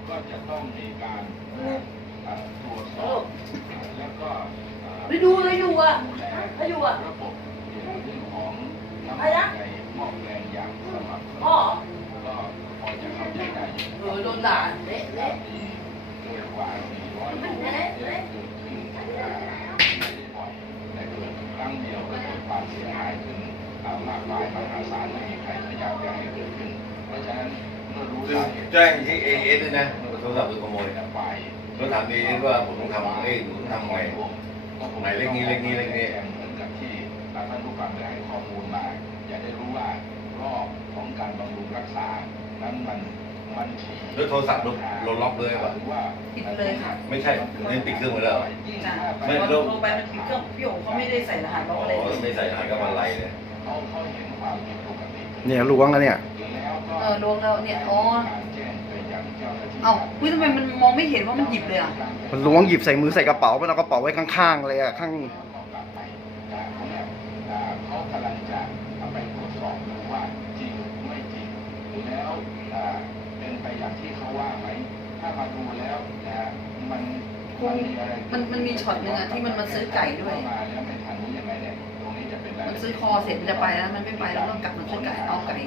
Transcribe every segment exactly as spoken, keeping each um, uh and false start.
ก็จะต้องมีการตรวจสอบแล้วก็ไปดูเลยอยู่อ่ะถ้าอยู่อ่ะระบบเรื่องของน้ำในหม้อแปลงอย่างสม่ำเสมอก็พอจะเข้าใจได้เออโดนด่าเละเละเกินกว่าสี่ร้อยลูกเกิดขึ้นไม่ได้บ่อยแต่เกิดครั้งเดียวก็เกิดความเสียหายขึ้นมากมายมหาศาลไม่มีใครอยากจะให้เกิดขึ้นเพราะฉะนั้นเมื่อรู้สาเหตุแจ้งที่เอเอสด้วยนะโทรศัพท์โดนขโมยไปก็ถามเอเอสว่าผมต้องทำเอ้ยผมต้องทำไงไหนเลขนี้เลขนี้เลขนี้เหมือนกับที่ท่านผู้ฟังได้ให้ข้อมูลมาอยากได้รู้ว่ารอบของการบำรุงรักษานั้นมันมันฉี่ด้วยโทรศัพท์เราล็อกเลยป่ะปิดเลยค่ะไม่ใช่นี่ปิดเครื่องไปแล้วจ้ะไม่ลงไปมันปิดเครื่องพี่โอ๋เขาไม่ได้ใส่รหัสล็อกอะไรไม่ใส่รหัสก็มาไล่เลยเนี่ยล้วงแล้วเนี่ยเออล้วงแล้วเนี่ยอ๋อเอ้าพี่ทำไมมันมองไม่เห็นว่ามันหยิบเลยอ่ะมันล้วงหยิบใส่มือใส่กระเป๋ามันเอากระเป๋าไว้ข้างๆเลยอ่ะข้างเขากำลังจะไปตรวจสอบดูว่าจริงไม่จริงแล้วเป็นไปอย่างที่เขาว่าไหมถ้ามาดูแล้วนะมันมันมันมีช็อตนึงอ่ะที่มันมาซื้อไก่ด้วยมันซื้อคอเสร็จมันจะไปแล้วมันไม่ไปแล้วต้องกลับมาซื้อไก่เอาไก่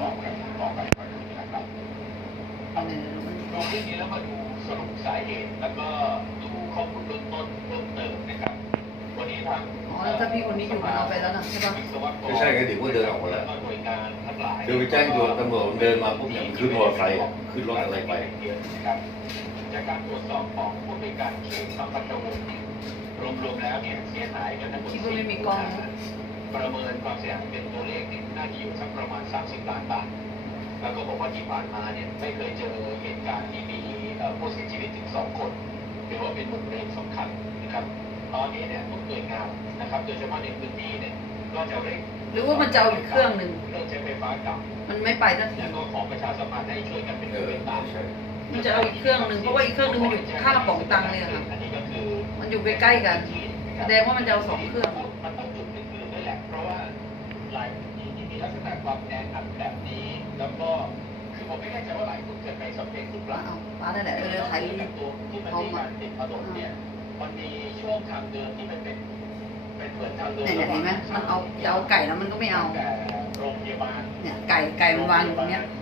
ลองเรื่องนี้แล้วมาดูสรุปสาเหตุแล้วก็ดูข้อมูลเบื้องต้นเพิ่มเติมนะครับวันนี้ทางอ๋อแล้วถ้าพี่คนนี้อยู่มันเอาไปแล้วนะใช่ปะไม่ใช่ก็เดี๋ยวก็เดินออกมาแล้วคือไปแจ้งตัวตำรวจเดินมาปุ๊บเนี่ยขึ้นมอเตอร์ไซค์ขึ้นรถอะไรไปจากการตรวจสอบของผู้บริการเขตสัมพันธวงศ์รวมๆแล้วเนี่ยเสียหายกันทั้งหมดที่ไม่มีกล้องประเมินความเสียหายเป็นตัวเลขที่น่าจะอยู่สักประมาณสามสิบล้านบาทแล้วก็บอกว่าที่ผ่านมาเนี่ยไม่เคยเจอเหตุการณ์ที่มีผู้เสียชีวิตถึงสองคนถือว่าเป็นบทเรียนสำคัญนะครับตอนนี้เนี่ยทุกหน่วยงานนะครับโดยเฉพาะในพื้นที่เนี่ยก็จะเร่งหรือว่ามันจะเอาอีกเครื่องหนึ่งเรื่องใช้ไฟฟ้าเก่ามันไม่ไปทันทีแล้วก็ขอประชาสัมพันธ์ให้ช่วยกันเป็นหูเป็นตามันจะเอาอีกเครื่องหนึ่งเพราะว่าอีกเครื่องหนึ่งมันอยู่ข้างกระป๋องตังค์เลยค่ะมันอยู่ใกล้ๆกันแสดงว่ามันจะเอาสองเครื่องมันต้องจุดเป็นคืนนั่นแหละเพราะว่าหลายพื้นที่ที่มีลักษณะความแออัดแบบนี้แล้วก็คือผมไม่แน่ใจว่าหลายคนจะไปสำเร็จหรือเปล่าป้าได้แหละเออไทยเอามาติดถนนเนี่ยมันมีช่วงทางเดินที่มันเป็นเป็นเหมือนทางเดินเนี่ยเห็นไหมมันเอาจะเอาไก่แล้วมันก็ไม่เอาโรงพยาบาลเนี่ยไก่ไก่มันวางอยู่ตรงเนี้ย